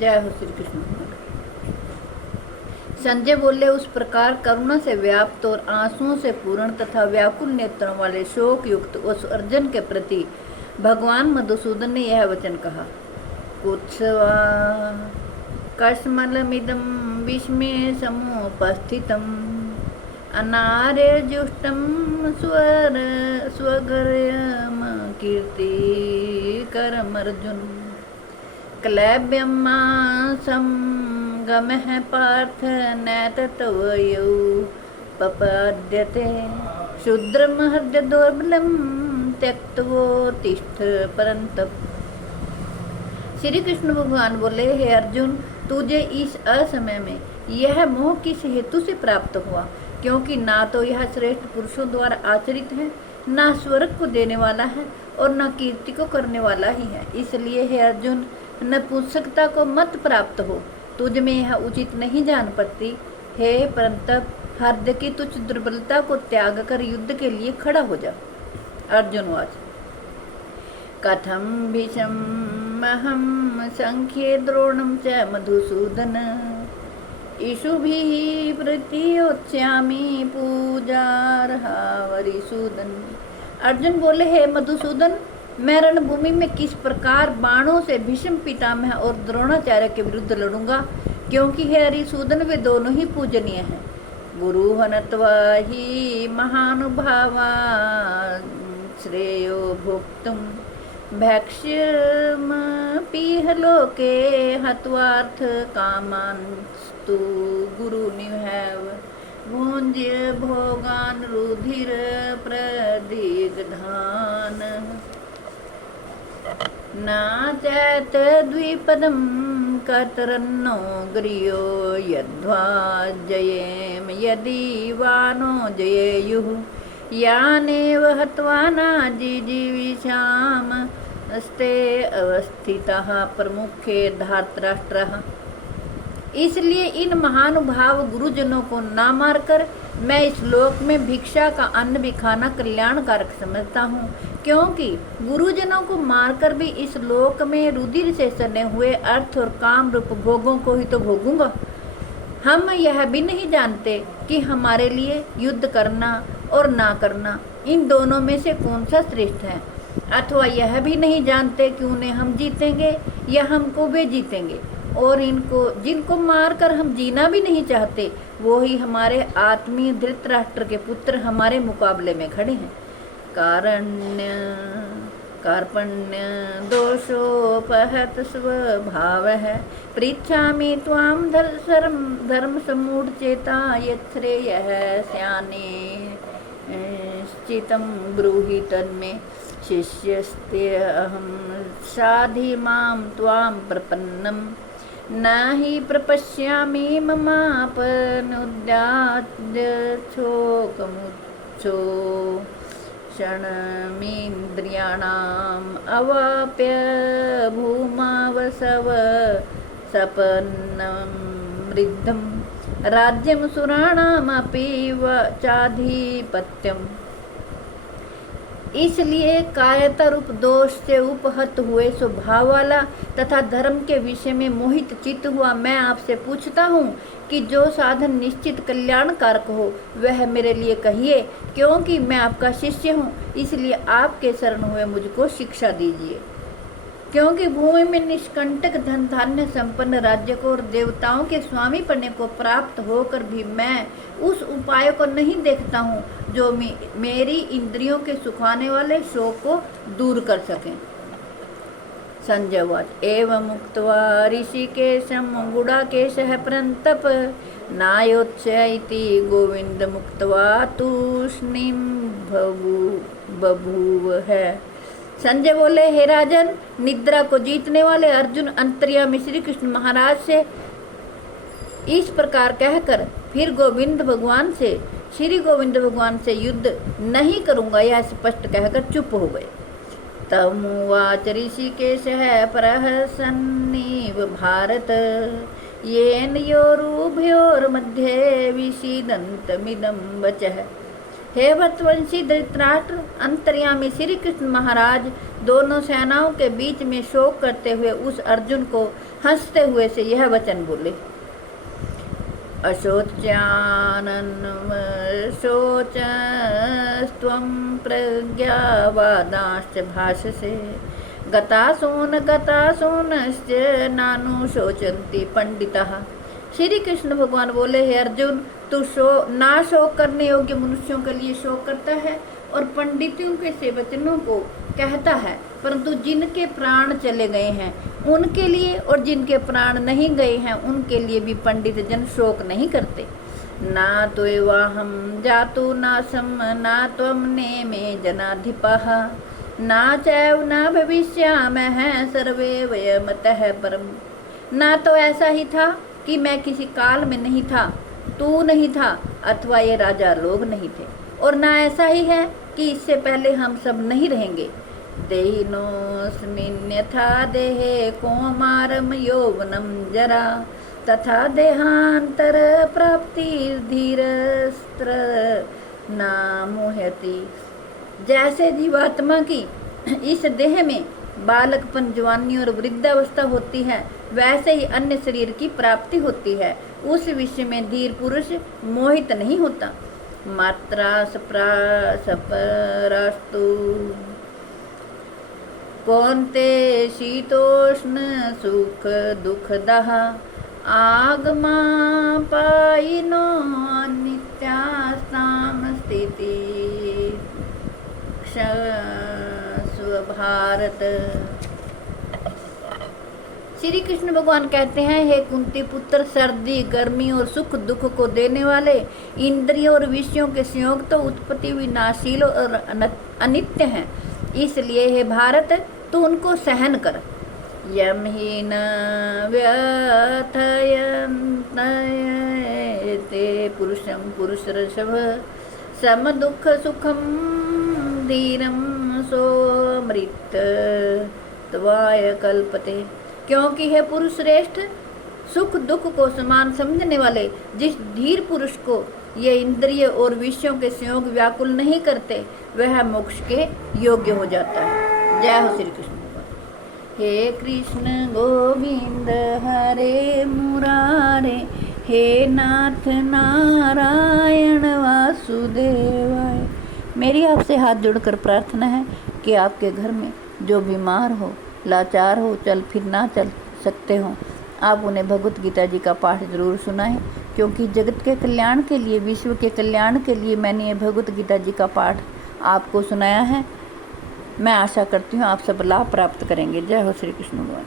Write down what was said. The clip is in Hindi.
जय हो श्री कृष्ण भगवान। संजय बोले, उस प्रकार करुणा से व्याप्त और आंसुओं से पूर्ण तथा व्याकुल नेत्रों वाले शोक युक्त उस अर्जुन के प्रति भगवान मधुसूदन ने यह वचन कहा। कुत्सवा कस्मलमिदं विस्मय समुपस्थितम् अनार्यजुष्टं स्वगर्यम कीर्तिकरमर्जुन क्लैब्यमासं गमः पार्थ नैतत्वयौ पपद्यते शूद्रमहर्य दौर्बलं त्यक्त्वोत्तिष्ठ परन्तप। श्री कृष्ण भगवान बोले, हे अर्जुन, तुझे इस असमय में यह मोह किस हेतु से प्राप्त हुआ? क्योंकि ना तो यह श्रेष्ठ पुरुषों द्वारा आचरित है, ना स्वर्ग को देने वाला है और न कीर्ति को करने वाला ही है। इसलिए हे अर्जुन, नपुंसकता को मत प्राप्त हो, तुझ में यह उचित नहीं जान पड़ती। हे परंतप, हृदय की तुच्छ दुर्बलता को त्याग कर युद्ध के लिए खड़ा हो जा। अर्जुन वाच कथम भीषमहं संख्ये द्रोणं च मधुसूदन इषुभिः प्रतियोत्स्यामि पूजार्हा वरिसूदन। अर्जुन बोले, हे मधुसूदन, मैं रणभूमि में किस प्रकार बाणों से भीष्म पितामह और द्रोणाचार्य के विरुद्ध लड़ूंगा, क्योंकि हे हरिसूदन, वे दोनों ही पूजनीय हैं। गुरु हनत्वा ही महानुभावा श्रेयो भोक्तुम भक्ष्यमपीह लोके हत्वार्थ कामांस्तु गुरुनिहैव भुञ्ज्य भोगान् रुधिर प्रदिग्धान् नाचैत द्विपदं कर्तरन्नो ग्रियो यद्वा जयेम यदि वानो जयेयुः यानेव हत्वा नाजिजीविषाम अस्ते अवस्थितः प्रमुखे धार्तराष्ट्रः। इसलिए इन महानुभाव गुरुजनों को ना मारकर मैं इस लोक में भिक्षा का अन्न भी खाना कल्याणकारक समझता हूँ, क्योंकि गुरुजनों को मारकर भी इस लोक में रुधिर से सने हुए अर्थ और काम रूप भोगों को ही तो भोगूंगा। हम यह भी नहीं जानते कि हमारे लिए युद्ध करना और ना करना, इन दोनों में से कौन सा श्रेष्ठ है, अथवा यह भी नहीं जानते कि उन्हें हम जीतेंगे या हमको वे जीतेंगे। और इनको जिनको मारकर हम जीना भी नहीं चाहते, वो ही हमारे आत्मीय धृतराष्ट्र के पुत्र हमारे मुकाबले में खड़े हैं। कार्पण्य दोषोपहत स्वभाव है पृच्छामि त्वां धर्म समूढ़चेता यच्छ्रेयः स्याने चितं ब्रूहि तन्मे शिष्यस्तेऽहं साधि मां त्वां प्रपन्नं न हि प्रपश्यामि ममापनुद्याद्यच्छोकमुच्छो क्षणमिन्द्रियाणाम् अवाप्य भूमावसव सपन्नं वृद्धं राज्यं सुराणामपि चाधिपत्यम्। इसलिए कायता रूप दोष से उपहत हुए स्वभाव वाला तथा धर्म के विषय में मोहित चित्त हुआ मैं आपसे पूछता हूँ कि जो साधन निश्चित कल्याणकारक हो वह मेरे लिए कहिए, क्योंकि मैं आपका शिष्य हूँ। इसलिए आपके शरण हुए मुझको शिक्षा दीजिए। क्योंकि भूमि में निष्कंटक धन धान्य संपन्न राज्य को और देवताओं के स्वामी पने को प्राप्त होकर भी मैं उस उपाय को नहीं देखता हूँ जो मेरी इंद्रियों के सुखाने वाले शोक को दूर कर सकें। संजय वाच एवं उक्त्वा ऋषिकेशं गुडाकेशः परन्तप नायोत्स्य इति गोविंद मुक्त्वा तूष्णीं बभूवः। संजय बोले, हे राजन, निद्रा को जीतने वाले अर्जुन अंतर्यामी श्री कृष्ण महाराज से इस प्रकार कहकर फिर श्री गोविंद भगवान से युद्ध नहीं करूंगा यह स्पष्ट कहकर चुप हो गए। तमुवाच ऋषिकेशः प्रहसन्निव भारत येन योरुभयोर्मध्ये विषीदन्तमिदं वचः हे भरतवंशी धृतराष्ट्र, अंतर्यामी श्री कृष्ण महाराज दोनों सेनाओं के बीच में शोक करते हुए उस अर्जुन को हंसते हुए से यह वचन बोले। अशोच्यानशोचस्त्वं प्रज्ञावादांश्च भाषसे गतासूनश्च नानुशोचन्ति पंडितः। श्री कृष्ण भगवान बोले, हे अर्जुन, तू ना शोक करने योग्य मनुष्यों के लिए शोक करता है और पंडितों के से वचनों को कहता है, परंतु जिनके प्राण चले गए हैं उनके लिए और जिनके प्राण नहीं गए हैं उनके लिए भी पंडित जन शोक नहीं करते। ना तो वाहम जातु नासम ना त्वम नेमे जनाधिपः ना चैव न भविष्यामः सर्वे वयमतः परम। ना तो ऐसा ही था कि मैं किसी काल में नहीं था, तू नहीं था, अथवा ये राजा लोग नहीं थे, और ना ऐसा ही है कि इससे पहले हम सब नहीं रहेंगे। देहिनोऽस्मिन्यथा देहे कौमारम यौवनम जरा तथा देहांतर प्राप्तिर्धीरस्त्र ना मुह्यति। जैसे जीवात्मा की इस देह में बालकपन, जवानी और वृद्धावस्था होती है, वैसे ही अन्य शरीर की प्राप्ति होती है। उस विषय में धीर पुरुष मोहित नहीं होता। मात्रा सपरास्तु कौन्ते शीतोष्ण सुख दुखदः आगमापायिनो नित्यास्ताम स्थिति भारत। श्री कृष्ण भगवान कहते हैं, हे कुंती पुत्र, सर्दी, गर्मी और सुख दुख को देने वाले इंद्रियों और विषयों के संयोग तो उत्पत्ति विनाशील और अनित्य हैं। इसलिए हे भारत, तू उनको सहन कर। यम ही न व्यथयन्ते पुरुषम पुरुषर्षभ सम दुख सुखम धीरम सोमृत त्वाय कल्पते। क्योंकि है पुरुष श्रेष्ठ, सुख दुख को समान समझने वाले जिस धीर पुरुष को ये इंद्रिय और विषयों के संयोग व्याकुल नहीं करते, वह मोक्ष के योग्य हो जाता है। जय हो श्री कृष्ण भगवान। हे कृष्ण गोविंद हरे मुरारे, हे नाथ नारायण वासुदेवाय। मेरी आपसे हाथ जोड़कर प्रार्थना है कि आपके घर में जो बीमार हो, लाचार हो, चल फिर ना चल सकते हो, आप उन्हें भगवत गीता जी का पाठ जरूर सुनाएं, क्योंकि जगत के कल्याण के लिए, विश्व के कल्याण के लिए मैंने ये भगवत गीता जी का पाठ आपको सुनाया है। मैं आशा करती हूँ आप सब लाभ प्राप्त करेंगे। जय हो श्री कृष्ण भगवान।